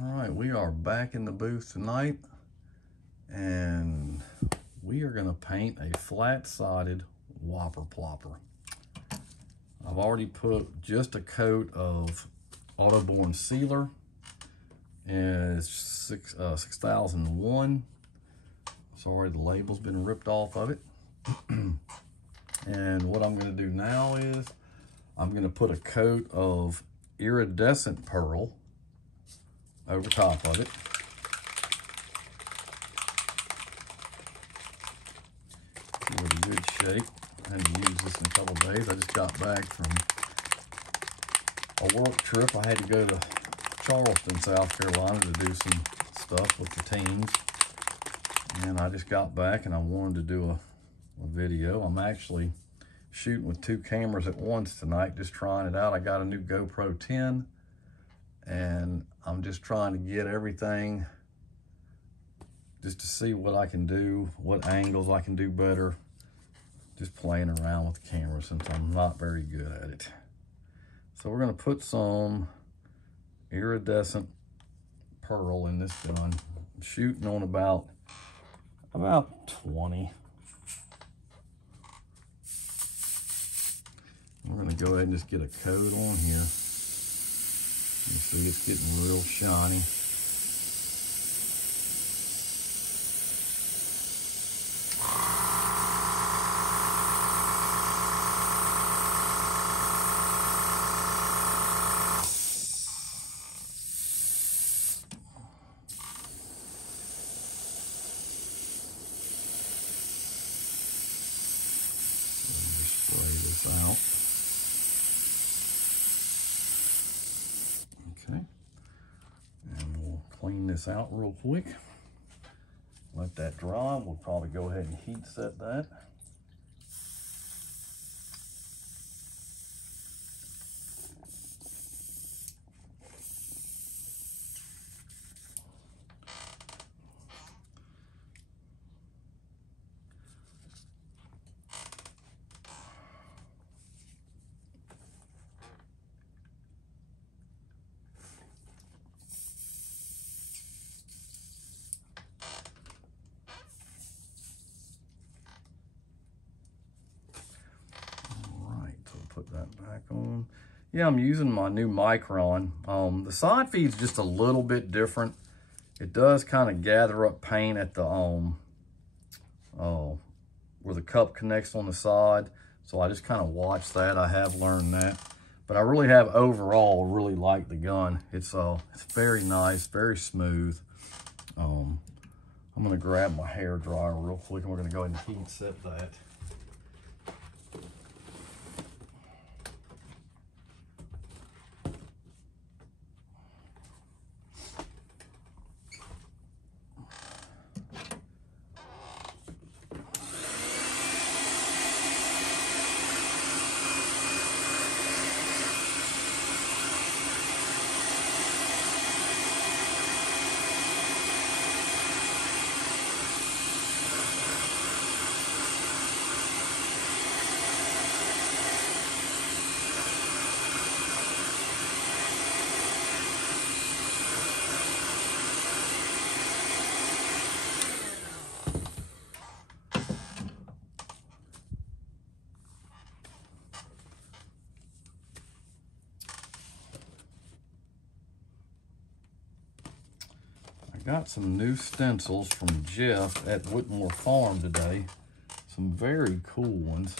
All right, we are back in the booth tonight, and we are gonna paint a flat-sided whopper plopper. I've already put just a coat of Autoborn sealer, and it's 6001. Sorry, the label's been ripped off of it. And what I'm gonna do now is I'm gonna put a coat of iridescent pearl over top of it. Give it a good shake. I hadn't used this in a couple of days. I just got back from a work trip. I had to go to Charleston, South Carolina to do some stuff with the teams. And I just got back and I wanted to do a video. I'm actually shooting with 2 cameras at once tonight, just trying it out. I got a new GoPro 10 and I'm just trying to get everything just to see what I can do, what angles I can do better, just playing around with the camera since I'm not very good at it. So we're gonna put some iridescent pearl in this gun. I'm shooting on about 20. We're gonna go ahead and just get a coat on here. You see it's getting real shiny. Out. Okay, and we'll clean this out real quick. Let that dry. We'll probably go ahead and heat set that. Put that back on. Yeah, I'm using my new Micron. The side feed's just a little bit different. It does kind of gather up paint at the where the cup connects on the side. So I just kind of watch that. I have learned that. But I really have overall really liked the gun. It's very nice, very smooth. I'm gonna grab my hair dryer real quick and we're gonna go ahead and heat set that. Got some new stencils from Jeff at Whitmore Farm today. Some very cool ones.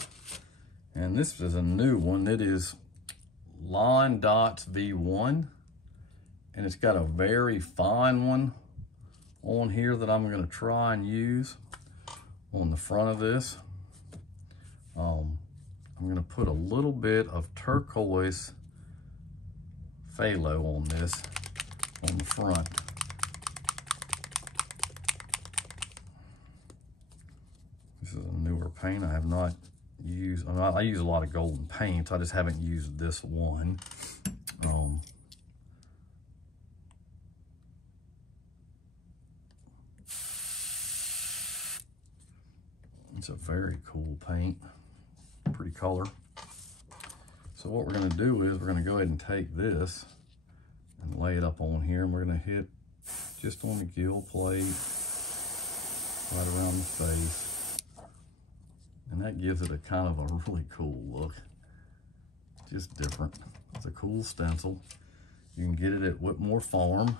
And this is a new one. It is Line Dots V1. And it's got a very fine one on here that I'm gonna try and use on the front of this. I'm gonna put a little bit of turquoise phthalo on this on the front. This is a newer paint. I have not used, I use a lot of golden paints. I just haven't used this one. It's a very cool paint, pretty color. So what we're gonna do is we're gonna go ahead and take this lay it up on here, and we're gonna hit just on the gill plate, right around the face. And that gives it a kind of a really cool look. Just different. It's a cool stencil. You can get it at Whitmore Farm.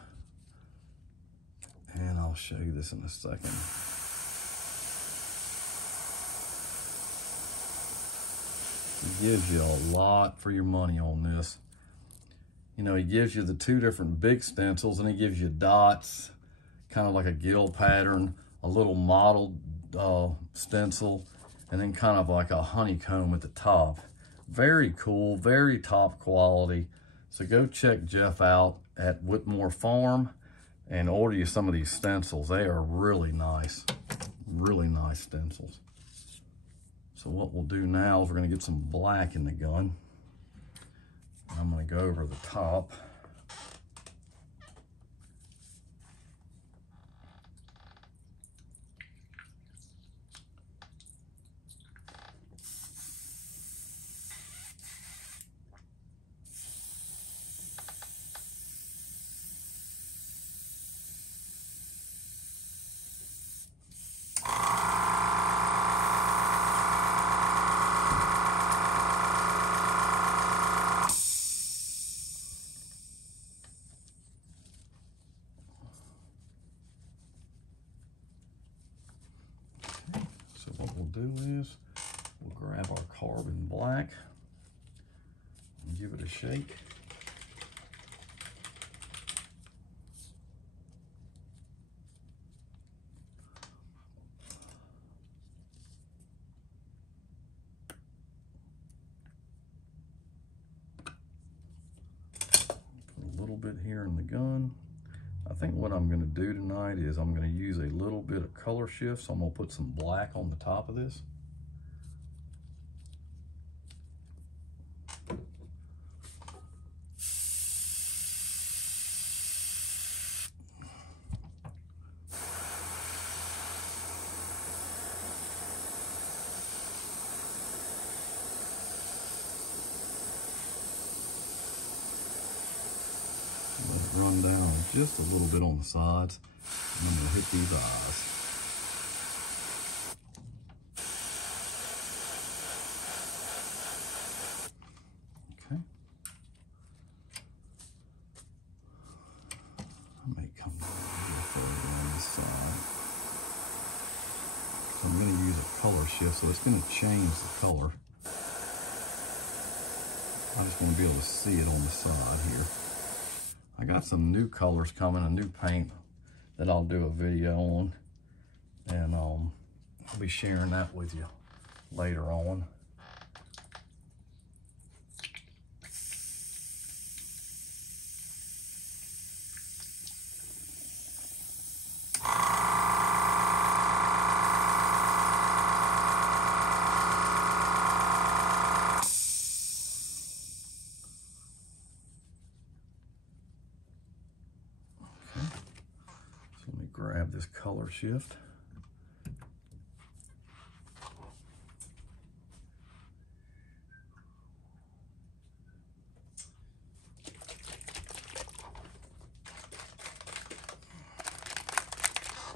And I'll show you this in a second. It gives you a lot for your money on this. You know, he gives you the two different big stencils, and he gives you dots, kind of like a gill pattern, a little mottled stencil, and then kind of like a honeycomb at the top. Very cool, very top quality. So go check Jeff out at Whitmore Farm and order you some of these stencils. They are really nice stencils. So what we'll do now is we're gonna get some black in the gun. I'm gonna go over the top. What we'll do is we'll grab our carbon black and give it a shake. Put a little bit here in the gun. I think what I'm going to do tonight is I'm going to use a little bit of color shift, so I'm going to put some black on the top of this. Let it run down just a little bit on the sides, and I'm going to hit these eyes. Okay. I may come down here further on this side. So I'm going to use a color shift, so it's going to change the color. I just want to be able to see it on the side here. I got some new colors coming, a new paint that I'll do a video on, and I'll be sharing that with you later on. Let me grab this color shift.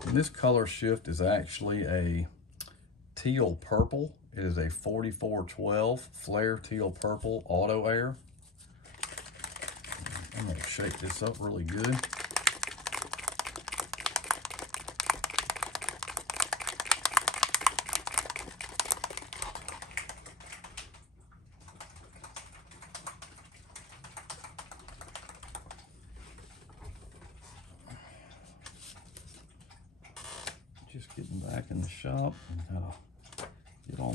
And this color shift is actually a teal purple. It is a 4412 flare teal purple auto air. I'm going to shake this up really good. Just getting back in the shop and gotta get all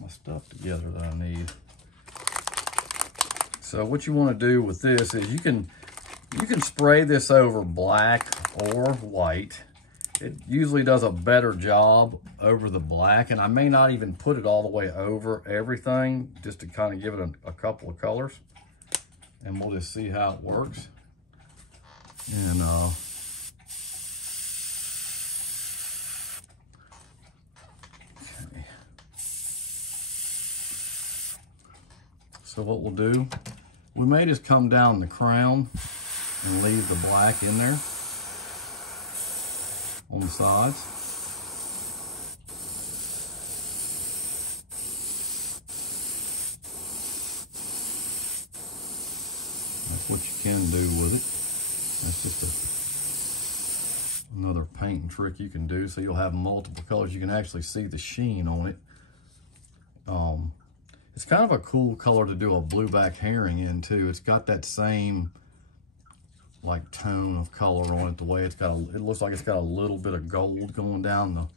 my stuff together that I need. So what you want to do with this is you can spray this over black or white. It usually does a better job over the black, and I may not even put it all the way over everything, just to kind of give it a couple of colors, and we'll just see how it works. And so what we'll do We may just come down the crown and leave the black in there on the sides. That's what you can do with it. It's just another painting trick you can do, so you'll have multiple colors. You can actually see the sheen on it. It's kind of a cool color to do a blueback herring in too. It's got that same like tone of color on it. The way it's got it looks like it's got a little bit of gold going down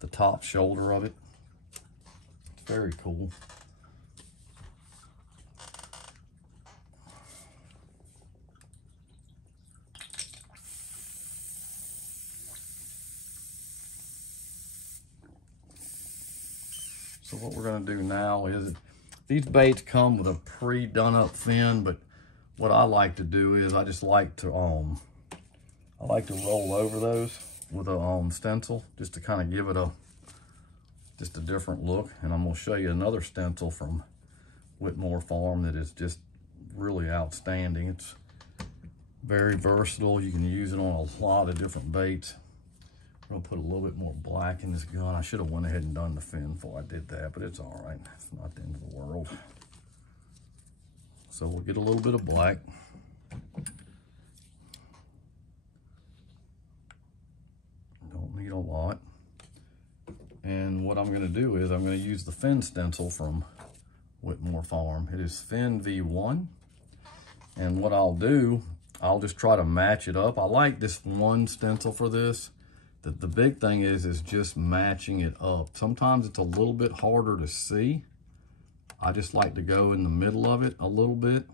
the top shoulder of it. It's very cool. So what we're going to do now is, these baits come with a pre-done up fin, but what I like to do is I just like to roll over those with a stencil just to kind of give it just a different look. And I'm going to show you another stencil from Whitmore Farm that is just really outstanding. It's very versatile. You can use it on a lot of different baits. I'm gonna put a little bit more black in this gun. I should have went ahead and done the fin before I did that, but it's all right. It's not the end of the world. So we'll get a little bit of black. Don't need a lot. And what I'm gonna do is I'm gonna use the fin stencil from Whitmore Farm. It is Fin V1. And what I'll do, I'll just try to match it up. I like this one stencil for this. The big thing is just matching it up. Sometimes it's a little bit harder to see. I just like to go in the middle of it a little bit.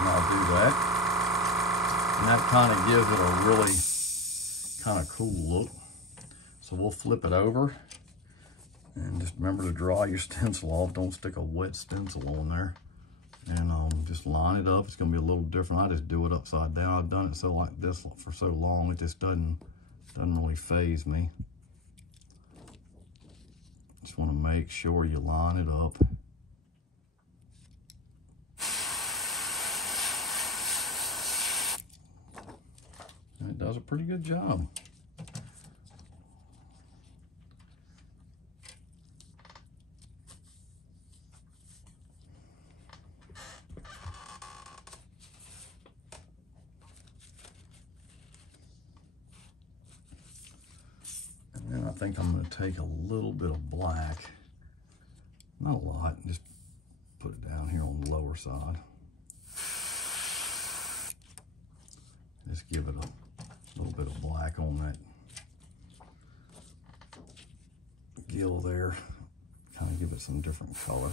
And I'll do that. And that kind of gives it a really kind of cool look. So we'll flip it over. And just remember to dry your stencil off. Don't stick a wet stencil on there. And just line it up. It's going to be a little different. I just do it upside down. I've done it so like this for so long, it just doesn't really faze me. Just want to make sure you line it up. And it does a pretty good job. And then I think I'm going to take a little bit of black, not a lot, just put it down here on the lower side. Just give it a little bit of black on that gill there, kind of give it some different color.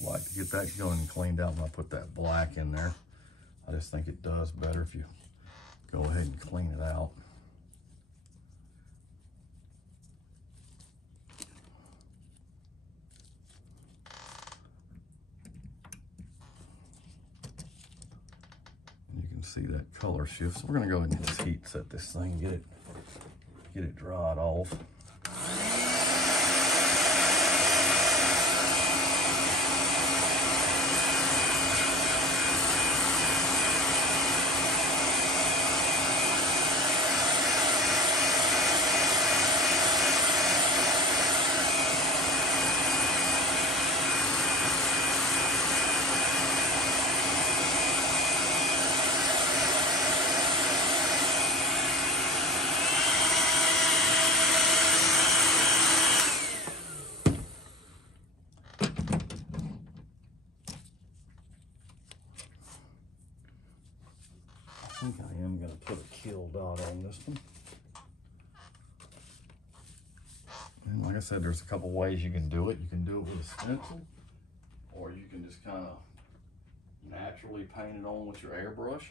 Like to get that going and cleaned out when I put that black in there. I just think it does better if you go ahead and clean it out. And you can see that color shift. So we're gonna go ahead and just heat set this thing, get it dried off. I said, there's a couple ways you can do it. You can do it with a stencil, or you can just kind of naturally paint it on with your airbrush,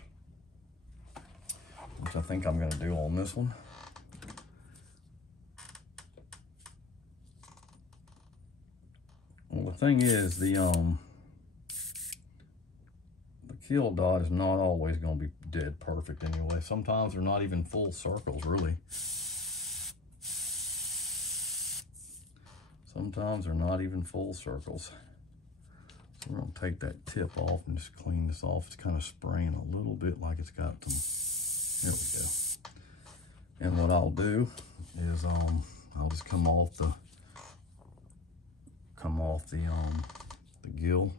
which I think I'm going to do on this one. Well, the thing is, the kill dot is not always going to be dead perfect anyway. Sometimes they're not even full circles, really. Sometimes they're not even full circles. So we're going to take that tip off and just clean this off. It's kind of spraying a little bit like it's got some. There we go. And what I'll do is I'll just come off the gill.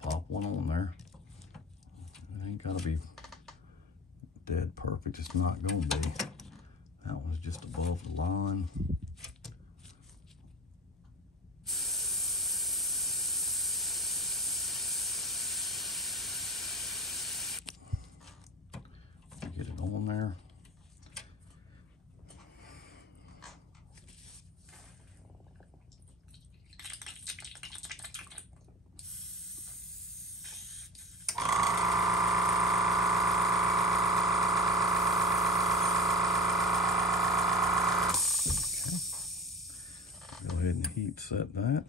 Pop one on there. It ain't gotta be dead perfect. It's not gonna be. That one's just above the line. Get it on there. Heat set that.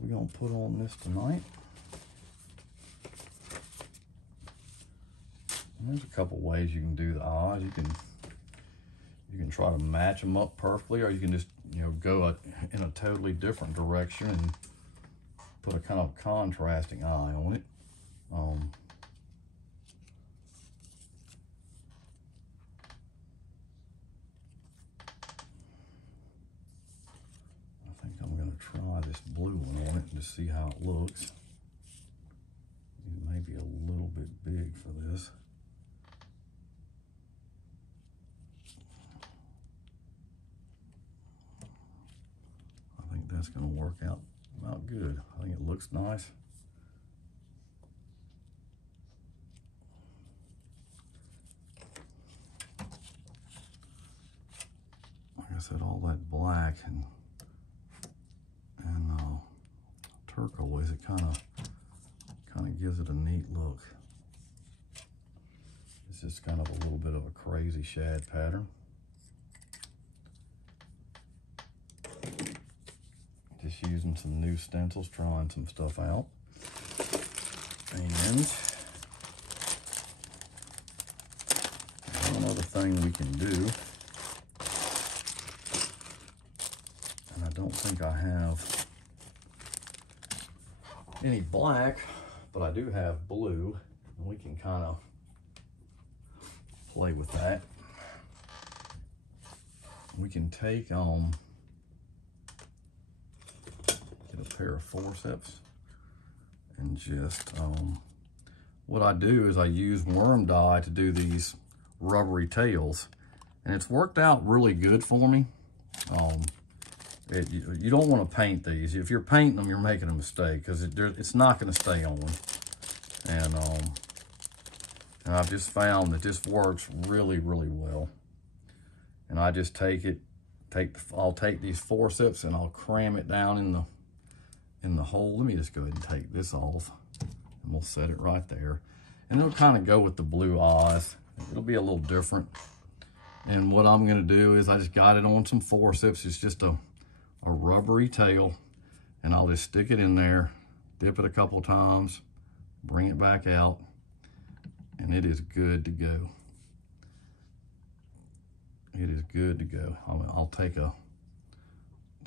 We're going to put on this tonight. And there's a couple ways you can do the eyes. You can try to match them up perfectly, or you can just, you know, go in a totally different direction and put a kind of contrasting eye on it. Try this blue one on it and just see how it looks. It may be a little bit big for this. I think that's going to work out about good. I think it looks nice. Like I said, all that black and turquoise, it kind of gives it a neat look. It's just kind of a little bit of a crazy shad pattern. Just using some new stencils, trying some stuff out. And one other thing we can do, and I don't think I have any black, but I do have blue, and we can kind of play with that. We can take get a pair of forceps and just what I do is I use worm dye to do these rubbery tails, and it's worked out really good for me. You don't want to paint these. If you're painting them, you're making a mistake, because it's not going to stay on. And I've just found that this works really, really well. And I just I'll take these forceps and I'll cram it down in the hole. Let me just go ahead and take this off, and we'll set it right there. And it'll kind of go with the blue eyes. It'll be a little different. And what I'm going to do is I just got it on some forceps. It's just a rubbery tail, and I'll just stick it in there, dip it a couple times, bring it back out, and it is good to go. It is good to go. I'll take a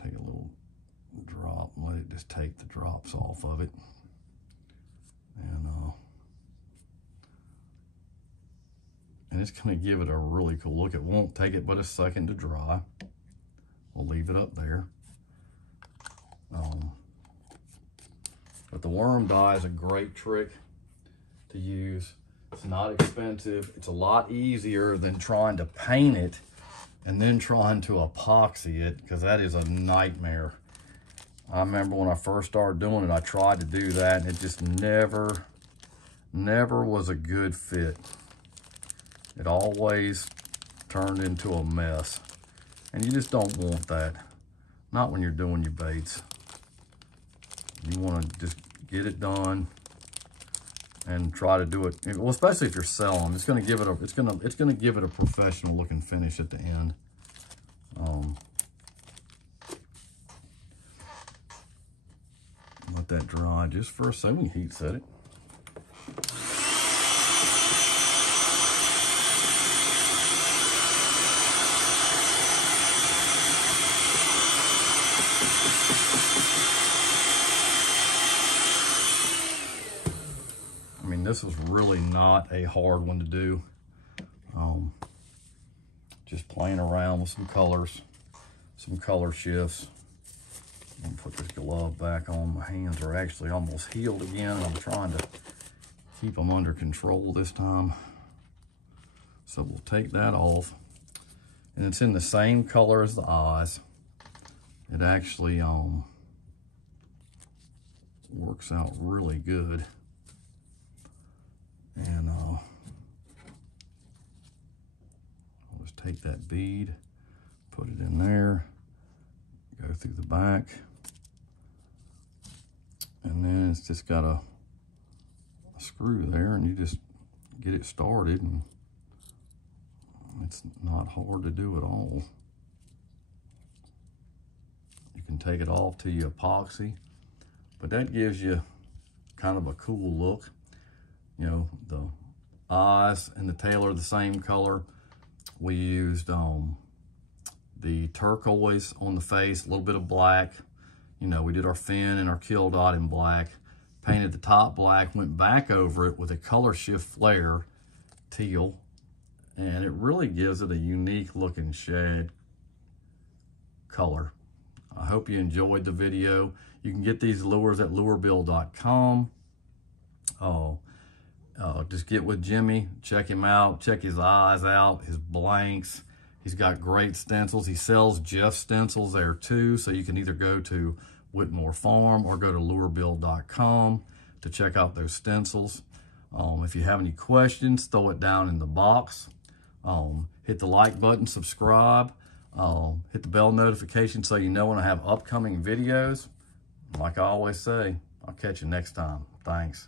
little drop and let it just take the drops off of it. And it's gonna give it a really cool look. It won't take it but a second to dry. We'll leave it up there. But the worm dye is a great trick to use. It's not expensive. It's a lot easier than trying to paint it and then trying to epoxy it, because that is a nightmare. I remember when I first started doing it, I tried to do that and it just never was a good fit. It always turned into a mess. And you just don't want that. Not when you're doing your baits. You want to just get it done and try to do it. Well, especially if you're selling, it's going to give it a it's going to give it a professional looking finish at the end. Let that dry just for a second. We can heat set it. I mean, this was really not a hard one to do. Just playing around with some colors, some color shifts. I'm gonna put this glove back on. My hands are actually almost healed again. I'm trying to keep them under control this time. So we'll take that off. And it's in the same color as the eyes. It actually works out really good. And I'll just take that bead, put it in there, go through the back, and then it's just got a screw there, and you just get it started, and it's not hard to do at all. You can take it off till you epoxy, but that gives you kind of a cool look. You know, the eyes and the tail are the same color. We used the turquoise on the face, a little bit of black. You know, we did our fin and our kill dot in black, painted the top black, went back over it with a color shift flare, teal, and it really gives it a unique looking shad color. I hope you enjoyed the video. You can get these lures at lurebill.com. Just get with Jimmy, check him out, check his eyes out, his blanks. He's got great stencils. He sells Jeff stencils there too, so you can either go to Whitmore Farm or go to lurebill.com to check out those stencils. If you have any questions, throw it down in the box. Hit the like button, subscribe, hit the bell notification so you know when I have upcoming videos. Like I always say, I'll catch you next time. Thanks.